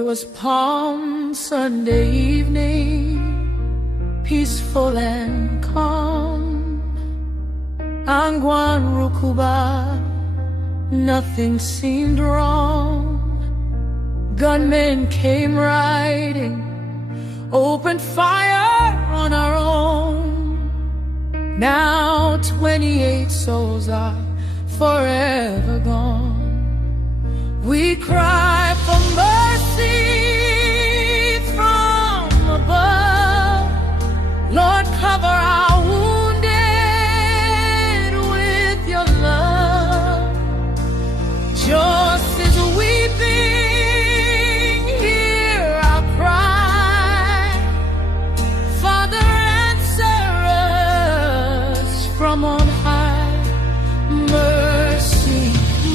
It was Palm Sunday evening, peaceful and calm. Angwan Rukuba, nothing seemed wrong. Gunmen came riding, opened fire on our own. Now 28 souls are forever gone. We cry for mercy from above. Lord, cover our wounded with your love. Just as weeping, hear our cry. Father, answer us from on high. Mercy,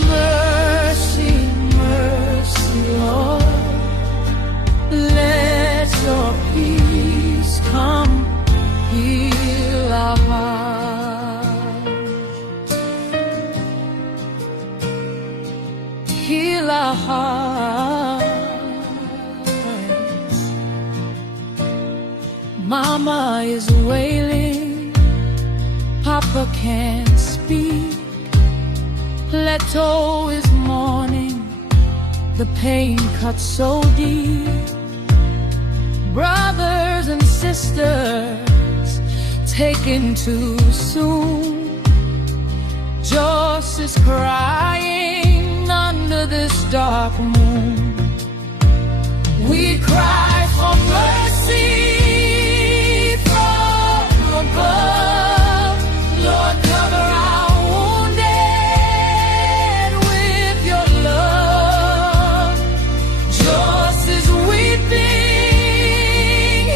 mercy, mercy, Lord. Let your peace come, heal our hearts, heal our hearts. Mama is wailing, Papa can't speak. Leto is mourning, the pain cuts so deep. Brothers and sisters taken too soon. Joss is crying under this dark moon. We cry for mercy from above. Lord, cover our wounded with your love. Just as weeping,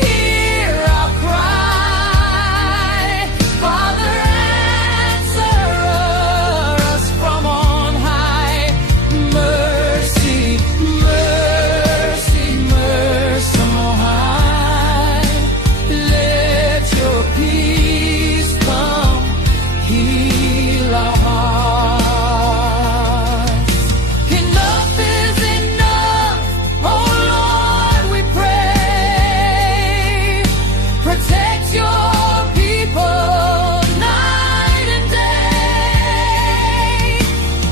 hear our cry. Father, answer us from on high. Mercy, mercy, mercy on high. Let your peace come, heal our hearts. Enough is enough, oh Lord, we pray. Protect your people night and day.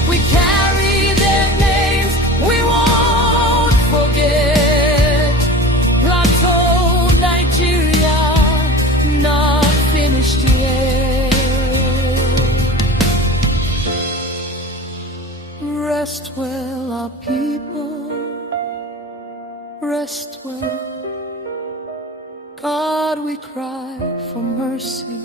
We carry their names, we won't forget. Plateau, Nigeria, not finished yet. Rest well, our people, rest well. God, we cry for mercy.